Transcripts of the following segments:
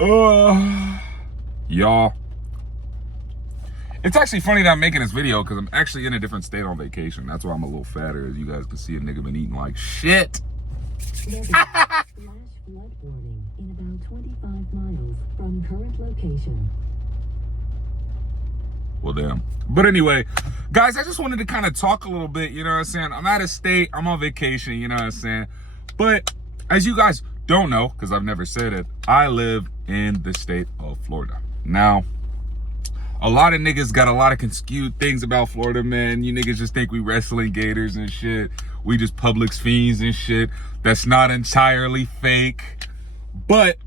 Y'all. It's actually funny that I'm making this video because I'm actually in a different state on vacation. That's why I'm a little fatter. As you guys can see, a nigga been eating like shit. Flash flood warning in about 25 miles from current location. Well, damn. But anyway, guys, I just wanted to kind of talk a little bit, you know what I'm saying? I'm out of state. I'm on vacation, you know what I'm saying? But as you guys don't know, because I've never said it, I live in the state of Florida. Now, a lot of niggas got a lot of skewed things about Florida, man. You niggas just think we wrestling gators and shit. We just Publix fiends and shit. That's not entirely fake. But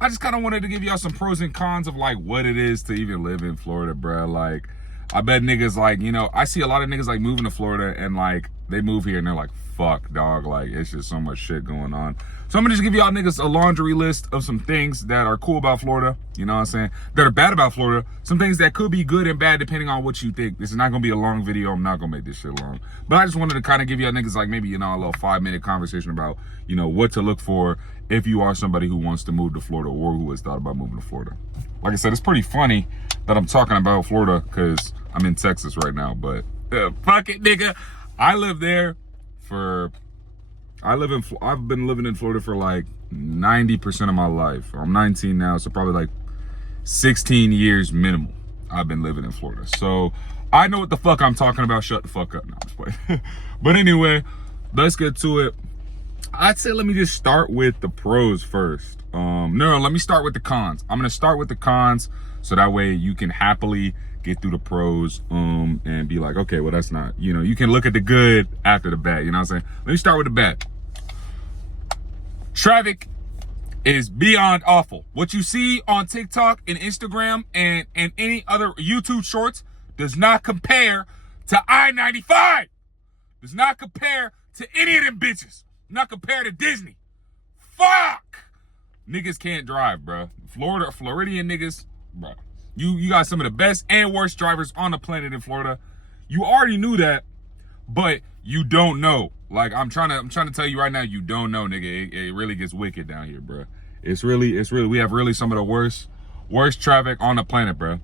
I just kind of wanted to give y'all some pros and cons of like what it is to even live in Florida, bro. Like, I bet niggas like, you know, I see a lot of niggas like moving to Florida and like they move here and they're like, fuck, dog. Like, it's just so much shit going on. So I'm gonna just give y'all niggas a laundry list of some things that are cool about Florida, you know what I'm saying, that are bad about Florida, some things that could be good and bad depending on what you think. This is not gonna be a long video. I'm not gonna make this shit long. But I just wanted to kind of give y'all niggas like maybe, you know, a little 5-minute conversation about, you know, what to look for if you are somebody who wants to move to Florida or who has thought about moving to Florida. Like I said, it's pretty funny that I'm talking about Florida because I'm in Texas right now, but fuck it, nigga. I've been living in Florida for like 90% of my life. I'm 19 now, so probably like 16 years minimum I've been living in Florida. So I know what the fuck I'm talking about. Shut the fuck up. No, I'm just playing. But anyway, let's get to it. I'd say let me just start with the pros first. No, let me start with the cons. I'm gonna start with the cons so that way you can happily get through the pros and be like, okay, well that's not, you know, you can look at the good after the bad, you know what I'm saying? Let me start with the bad. Traffic is beyond awful. What you see on TikTok and Instagram and any other YouTube shorts does not compare to I-95. Does not compare to any of them bitches. Not compare to Disney. Fuck! Niggas can't drive, bruh. Floridian niggas, bruh. You got some of the best and worst drivers on the planet in Florida. You already knew that, but you don't know. Like, I'm trying to tell you right now, you don't know, nigga. It really gets wicked down here, bruh. It's really, we have really some of the worst traffic on the planet, bruh.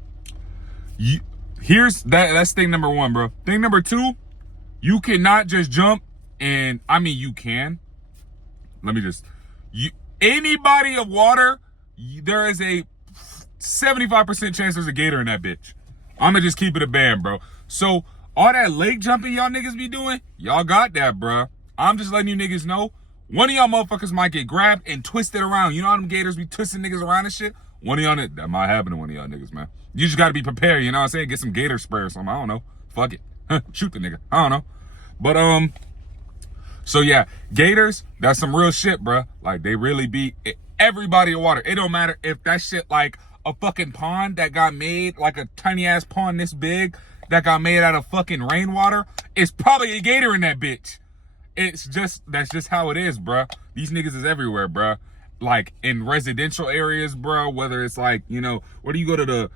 That's thing number one, bro. Thing number two, you cannot just jump and, I mean, you can. Any body of water, there is a 75% chance there's a gator in that bitch. I'ma just keep it a band, bro. So, all that lake jumping y'all niggas be doing, y'all got that, bro. I'm just letting you niggas know, one of y'all motherfuckers might get grabbed and twisted around. You know how them gators be twisting niggas around and shit? One of y'all, that might happen to one of y'all niggas, man. You just gotta be prepared, you know what I'm saying? Get some gator spray or something, I don't know. Fuck it. Shoot the nigga, I don't know. But, so yeah, gators, that's some real shit, bro. Like, they really be every body of water. It don't matter if that shit like a fucking pond that got made, like a tiny ass pond this big that got made out of fucking rainwater. It's probably a gator in that bitch. That's just how it is, bruh. These niggas is everywhere, bruh. Like in residential areas, bruh, whether it's like, you know, where do you go to the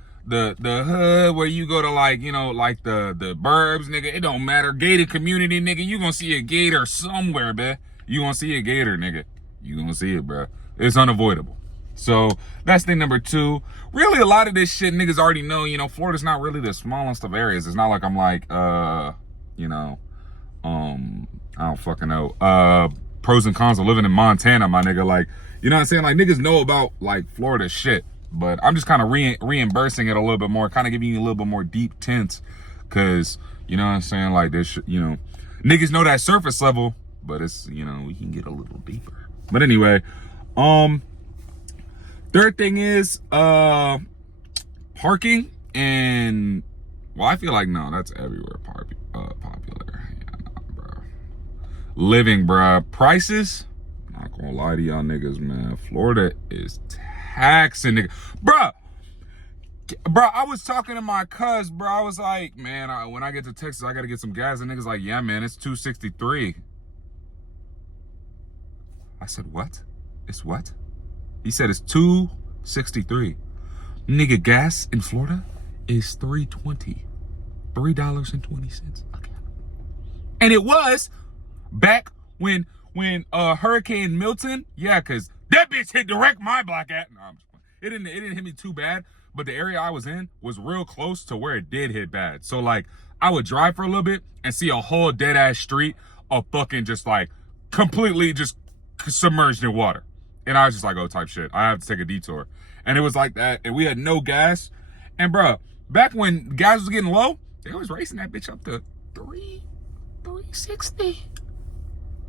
hood, where you go to like, you know, like the burbs, nigga, it don't matter. Gated community, nigga, you gonna see a gator somewhere, bruh. You gonna see a gator, nigga. You gonna see it, bruh. It's unavoidable. So that's thing number two. Really, a lot of this shit niggas already know. You know, Florida's not really the smallest of areas. It's not like I'm like, you know, I don't fucking know. Pros and cons of living in Montana, my nigga. Like, you know what I'm saying? Like, niggas know about like Florida shit, but I'm just kind of reimbursing it a little bit more, kind of giving you a little bit more deep tints, cause you know what I'm saying? Like this, you know, niggas know that surface level, but it's, you know, we can get a little deeper. But anyway, third thing is parking, and well, I feel like no, that's everywhere popular. Yeah, nah, bro. Living, bro. Prices, not gonna lie to y'all niggas, man. Florida is taxing, nigga. Bro, I was talking to my cuz, bro. I was like, man, when I get to Texas, I gotta get some gas. And niggas like, yeah, man, it's $2.63. I said, what? It's what? He said it's $2.63. Nigga, gas in Florida is $3.20. $3.20. Okay. And it was back when Hurricane Milton, yeah, cause that bitch hit direct my block at. No, I'm just playing. It didn't hit me too bad, but the area I was in was real close to where it did hit bad. So like I would drive for a little bit and see a whole dead ass street of fucking just like completely just submerged in water. And I was just like, oh, type shit. I have to take a detour. And it was like that. And we had no gas. And bro, back when gas was getting low, they was racing that bitch up to 360,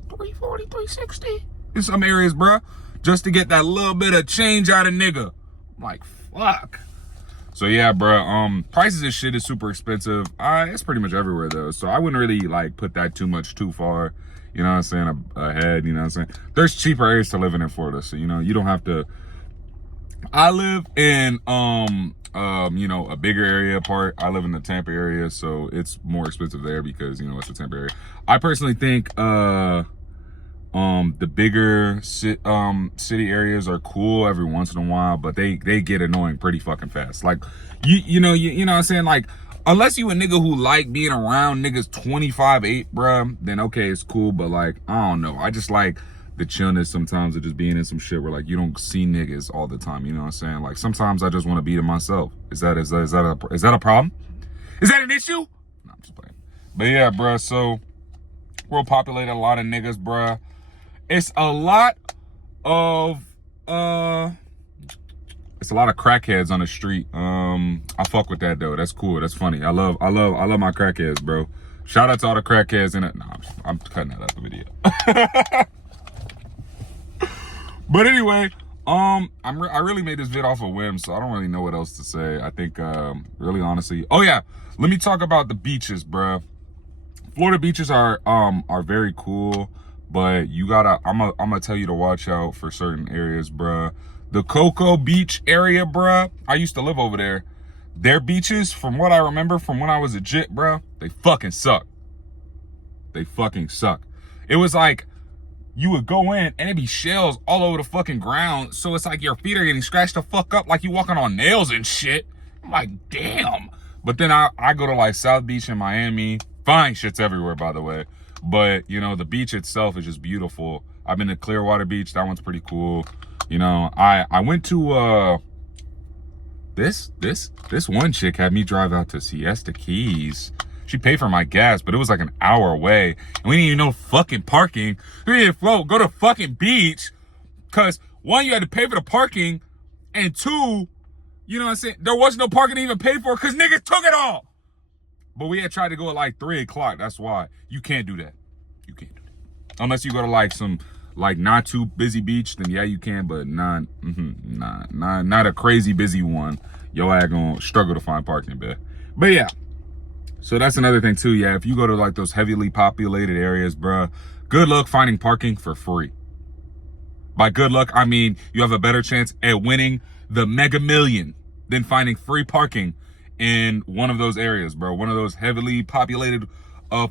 340, 360 in some areas, bro, just to get that little bit of change out of nigga. I'm like, fuck. So yeah, bro, prices of shit is super expensive. It's pretty much everywhere though. So I wouldn't really like put that too far, you know what I'm saying, ahead, you know what I'm saying? There's cheaper areas to live in Florida. So, you know, you don't have to. I live in, you know, a bigger area part. I live in the Tampa area, so it's more expensive there because, you know, it's the Tampa area. I personally think, the bigger city areas are cool every once in a while, but they get annoying pretty fucking fast. Like, you know what I'm saying? Like, unless you a nigga who like being around niggas 25-8, bruh, then okay, it's cool. But like, I don't know. I just like the chillness sometimes of just being in some shit where like you don't see niggas all the time. You know what I'm saying? Like sometimes I just want to be to myself. Is that a problem? Is that an issue? No, I'm just playing. But yeah, bruh. So we'll populate a lot of niggas, bruh. It's a lot of crackheads on the street. I fuck with that though. That's cool. That's funny. I love my crackheads, bro. Shout out to all the crackheads in it. No, I'm cutting that out the video. But anyway, I really made this vid off a whim, so I don't really know what else to say. I think, really honestly, oh yeah, let me talk about the beaches, bruh. Florida beaches are very cool, but you gotta, I'm gonna tell you to watch out for certain areas, bruh. The Cocoa Beach area, bruh, I used to live over there. Their beaches, from what I remember from when I was a jit, bruh, they fucking suck. They fucking suck. It was like, you would go in and it'd be shells all over the fucking ground. So it's like your feet are getting scratched the fuck up like you walking on nails and shit. I'm like, damn. But then I go to like South Beach in Miami. Fine shit's everywhere, by the way. But, you know, the beach itself is just beautiful. I've been to Clearwater Beach. That one's pretty cool. You know, I went to, this one chick had me drive out to Siesta Keys. She paid for my gas, but it was like an hour away. And we didn't even know fucking parking. We didn't go to fucking beach. Cause one, you had to pay for the parking. And two, you know what I'm saying? There was no parking to even pay for cause niggas took it all. But we had tried to go at like 3 o'clock. That's why. You can't do that. You can't do that. Unless you go to like some, like not too busy beach, then yeah, you can, but not a crazy busy one. Yo, I gonna struggle to find parking, bitch. But yeah. So that's another thing too, yeah. If you go to like those heavily populated areas, bruh, good luck finding parking for free. By good luck, I mean you have a better chance at winning the Mega Million than finding free parking in one of those areas, bro. One of those heavily populated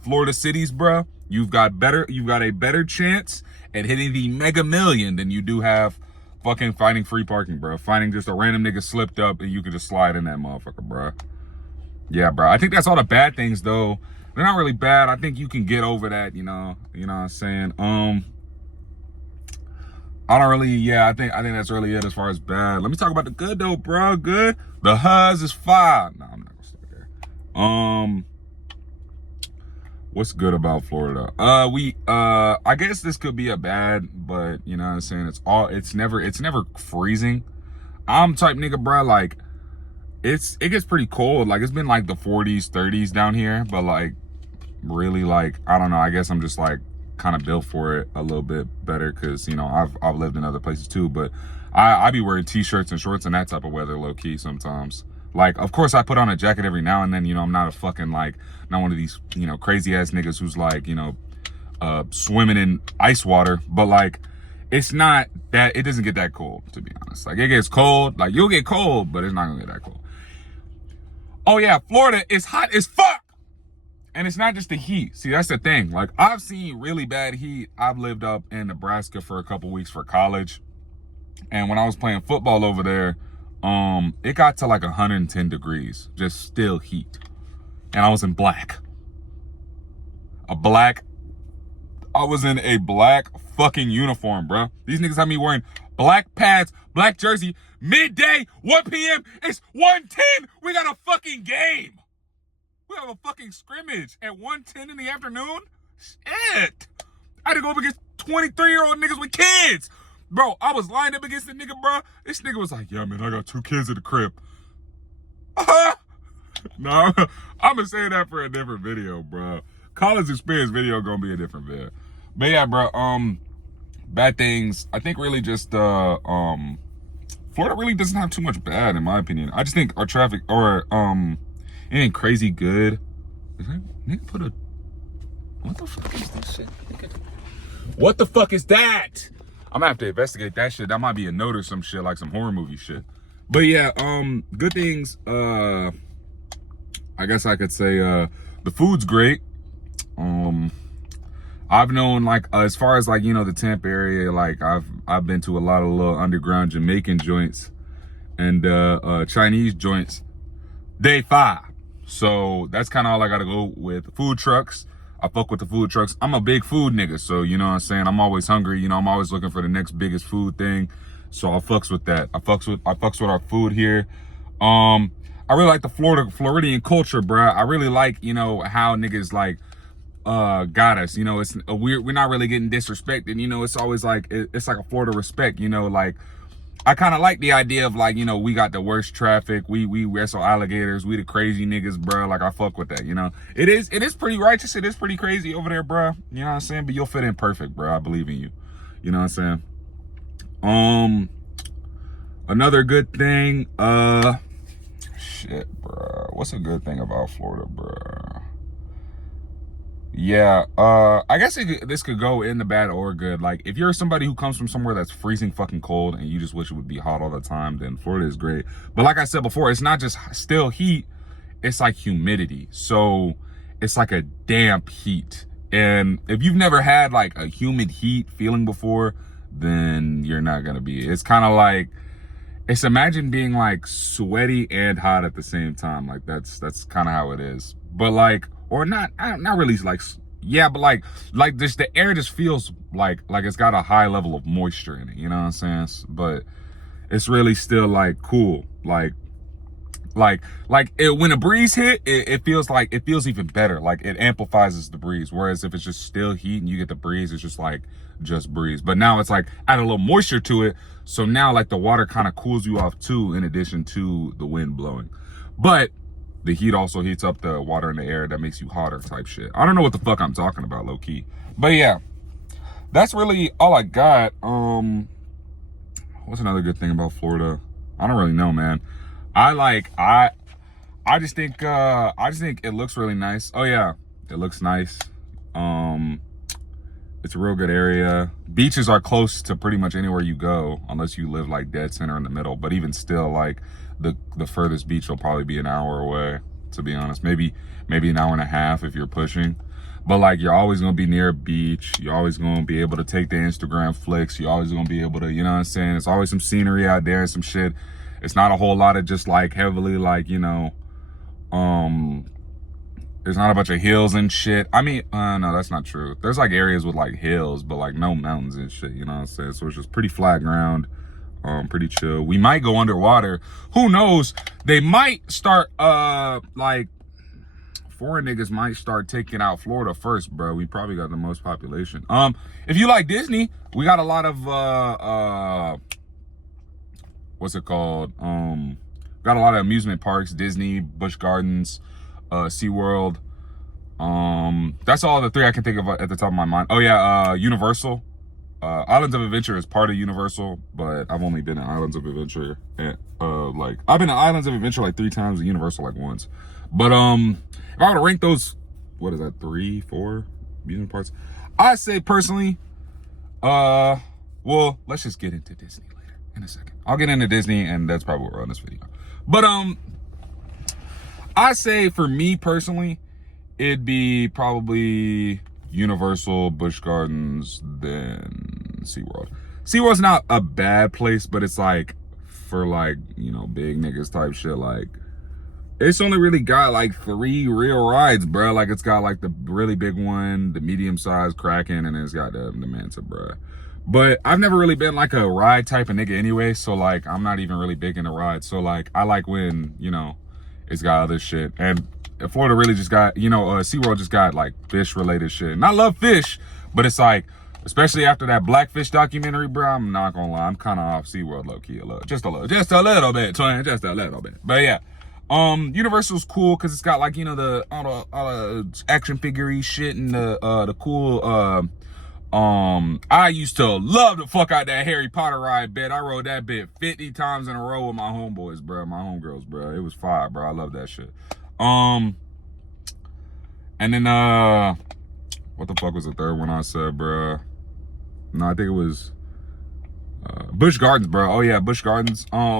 Florida cities, bruh. You've got a better chance at hitting the Mega Million than you do have fucking finding free parking, bro. Finding just a random nigga slipped up and you could just slide in that motherfucker, bruh. Yeah, bro. I think that's all the bad things, though. They're not really bad. I think you can get over that, you know what I'm saying? I don't really, yeah, I think that's really it as far as bad. Let me talk about the good, though, bro. Good. The Huz is fire. No, I'm not gonna start there. What's good about Florida? I guess this could be a bad, but you know what I'm saying? It's never freezing. I'm type nigga, bro, like, it gets pretty cold. Like, it's been like the 40s, 30s down here, but like really, like, I don't know, I guess I'm just like kind of built for it a little bit better because, you know, I've lived in other places too, but I be wearing t-shirts and shorts and that type of weather low key sometimes. Like, of course I put on a jacket every now and then, you know, I'm not a fucking like, not one of these, you know, crazy ass niggas who's like, you know, swimming in ice water, but like, it's not that, it doesn't get that cold, to be honest. Like, it gets cold, like you'll get cold, but it's not gonna get that cold. Oh yeah, Florida is hot as fuck. And it's not just the heat. See, that's the thing. Like, I've seen really bad heat. I've lived up in Nebraska for a couple weeks for college. And when I was playing football over there, it got to like 110 degrees, just still heat. And I was in black. I was in a black fucking uniform, bro. These niggas had me wearing black pads, black jersey, midday, 1 p.m. It's 1:10. We got a fucking game. We have a fucking scrimmage at 1:10 in the afternoon. Shit. I had to go up against 23-year-old niggas with kids. Bro, I was lined up against the nigga, bro. This nigga was like, yeah, man, I got 2 kids at the crib. No, I'm gonna say that for a different video, bro. College experience video gonna be a different video. But yeah, bro, bad things. I think really just Florida really doesn't have too much bad in my opinion. I just think our traffic or it ain't crazy good. Is that nigga put a what the fuck is this shit? Nigga? What the fuck is that? I'm gonna have to investigate that shit. That might be a note or some shit, like some horror movie shit. But yeah, good things. I guess I could say the food's great. I've known like as far as like, you know, the Tampa area, like I've been to a lot of little underground Jamaican joints and Chinese joints. Day 5. So that's kind of all I gotta go with. Food trucks. I fuck with the food trucks. I'm a big food nigga, so you know what I'm saying? I'm always hungry, you know, I'm always looking for the next biggest food thing. So I fucks with that. I fucks with our food here. I really like the Floridian culture, bruh. I really like, you know, how niggas like got us, you know, it's we're not really getting disrespected, you know, it's always like it's like a Florida respect, you know, like I kind of like the idea of like, you know, we got the worst traffic, we wrestle alligators, we the crazy niggas, bro. Like I fuck with that, you know. It is pretty righteous, it is pretty crazy over there, bro. You know what I'm saying? But you'll fit in perfect, bro. I believe in you. You know what I'm saying? Another good thing, shit, bro. What's a good thing about Florida, bro? Yeah, I guess this could go in the bad or good. Like, if you're somebody who comes from somewhere that's freezing fucking cold and you just wish it would be hot all the time, then Florida is great. But like I said before, it's not just still heat, it's like humidity. So it's like a damp heat. And if you've never had like a humid heat feeling before, then you're not gonna be. It's kind of like, it's imagine being like sweaty and hot at the same time. Like that's kind of how it is. But like, or not really like, yeah, but like just the air just feels like it's got a high level of moisture in it, you know what I'm saying? But it's really still like cool, like when a breeze hit, it feels even better, like it amplifies the breeze. Whereas if it's just still heat and you get the breeze, it's just like just breeze. But now it's like add a little moisture to it, so now like the water kind of cools you off too, in addition to the wind blowing. But the heat also heats up the water in the air, that makes you hotter type shit. I don't know what the fuck I'm talking about, low key. But yeah, that's really all I got. What's another good thing about Florida? I don't really know, man. I just think it looks really nice. Oh yeah, it looks nice. It's a real good area. Beaches are close to pretty much anywhere you go, unless you live like dead center in the middle. But even still, like the furthest beach will probably be an hour away, to be honest. Maybe an hour and a half if you're pushing. But like, you're always gonna be near a beach. You're always gonna be able to take the Instagram flicks. You're always gonna be able to, you know what I'm saying? There's always some scenery out there and some shit. It's not a whole lot of just like heavily like, you know, there's not a bunch of hills and shit. I mean, no, that's not true. There's like areas with like hills, but like no mountains and shit, you know what I'm saying? So it's just pretty flat ground, pretty chill. We might go underwater. Who knows? They might start, like, foreign niggas might start taking out Florida first, bro. We probably got the most population. If you like Disney, we got a lot of, what's it called? Got a lot of amusement parks, Disney, Busch Gardens, SeaWorld. That's all the 3 I can think of at the top of my mind. Oh yeah, Universal. Islands of Adventure is part of Universal, but I've only been to Islands of Adventure. And, like, I've been to Islands of Adventure like 3 times, and Universal like once. But if I were to rank those, what is that, 3, 4 amusement parks? I say personally, well, let's just get into Disney later in a second. I'll get into Disney, and that's probably what we're on this video. But I say for me personally, it'd be probably Universal, Busch Gardens, then SeaWorld. SeaWorld's not a bad place, but it's like for like, you know, big niggas type shit. Like, it's only really got like 3 real rides, bro. Like, it's got like the really big one, the medium sized Kraken, and it's got the Manta, bro. But I've never really been like a ride type of nigga anyway. So like, I'm not even really big into rides. So like, I like when, you know, it's got other shit. And Florida really just got, you know, SeaWorld just got like fish related shit. And I love fish, but it's like, especially after that Blackfish documentary, bro, I'm not gonna lie, I'm kind of off SeaWorld low-key a little, just a little bit, twin, just a little bit. But yeah, Universal's cool because it's got like, you know, all the action figure shit and the cool, I used to love the fuck out that Harry Potter ride, bet. I rode that bit 50 times in a row with my homeboys, bro, my homegirls, bro. It was fire, bro. I love that shit. And then, what the fuck was the third one I said, bro? No, I think it was Busch Gardens, bro. Oh yeah, Busch Gardens. I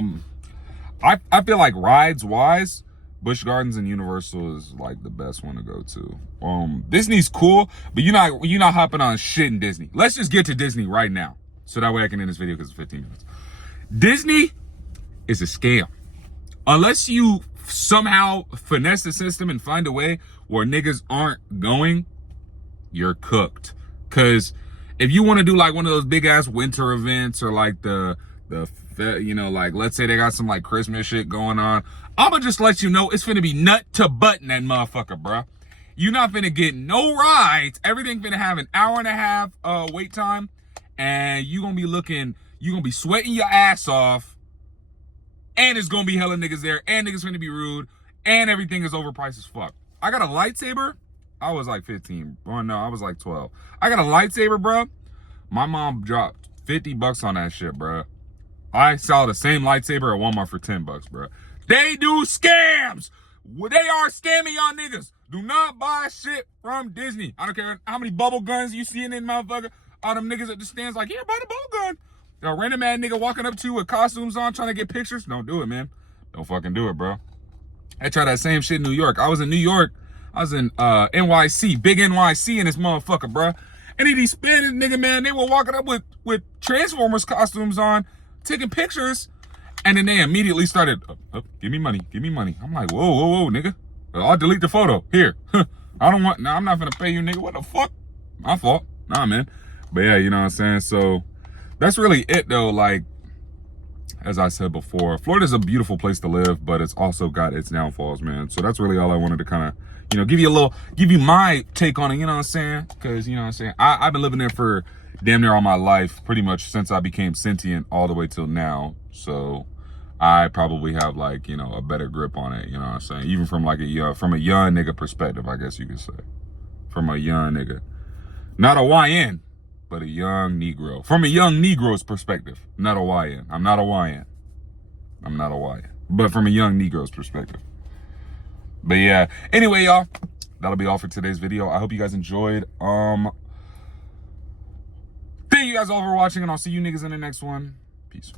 feel like rides wise, Busch Gardens and Universal is like the best one to go to. Disney's cool, but you're not hopping on shit in Disney. Let's just get to Disney right now, so that way I can end this video because it's 15 minutes. Disney is a scam. Unless you somehow finesse the system and find a way where niggas aren't going, you're cooked. Cause if you want to do like one of those big ass winter events or like the you know, like let's say they got some like Christmas shit going on, I'ma just let you know it's finna be nut to button that motherfucker, bruh. You not finna get no rides. Everything finna have an hour and a half wait time, and you gonna be sweating your ass off, and it's gonna be hella niggas there, and niggas finna be rude, and everything is overpriced as fuck. I got a lightsaber. I was like 15. Oh no, I was like 12. I got a lightsaber, bro. My mom dropped 50 bucks on that shit, bro. I saw the same lightsaber at Walmart for 10 bucks, bro. They do scams. They are scamming y'all niggas. Do not buy shit from Disney. I don't care how many bubble guns you see in this motherfucker. All them niggas at the stands like, yeah, buy the bubble gun. A random ass nigga walking up to you with costumes on trying to get pictures. Don't do it, man. Don't fucking do it, bro. I tried that same shit in New York. I was in New York. I was in NYC, big NYC in this motherfucker, bro. And these Spanish nigga, man, they were walking up with Transformers costumes on, taking pictures, and then they immediately started, give me money, give me money. I'm like, whoa, nigga. I'll delete the photo. Here. I'm not gonna pay you, nigga. What the fuck? My fault. Nah, man. But yeah, you know what I'm saying? So that's really it, though. Like, as I said before, Florida's a beautiful place to live, but it's also got its downfalls, man. So that's really all I wanted to kind of, you know, give you my take on it, you know what I'm saying? Because, you know what I'm saying, I've been living there for damn near all my life, pretty much since I became sentient all the way till now. So I probably have like, you know, a better grip on it, you know what I'm saying? Even from like from a young nigga perspective, I guess you could say. From a young nigga. Not a YN, but a young Negro. From a young Negro's perspective, not a YN. I'm not a YN. I'm not a YN. But from a young Negro's perspective. But yeah, anyway, y'all, that'll be all for today's video. I hope you guys enjoyed. Thank you guys all for watching, and I'll see you niggas in the next one. Peace.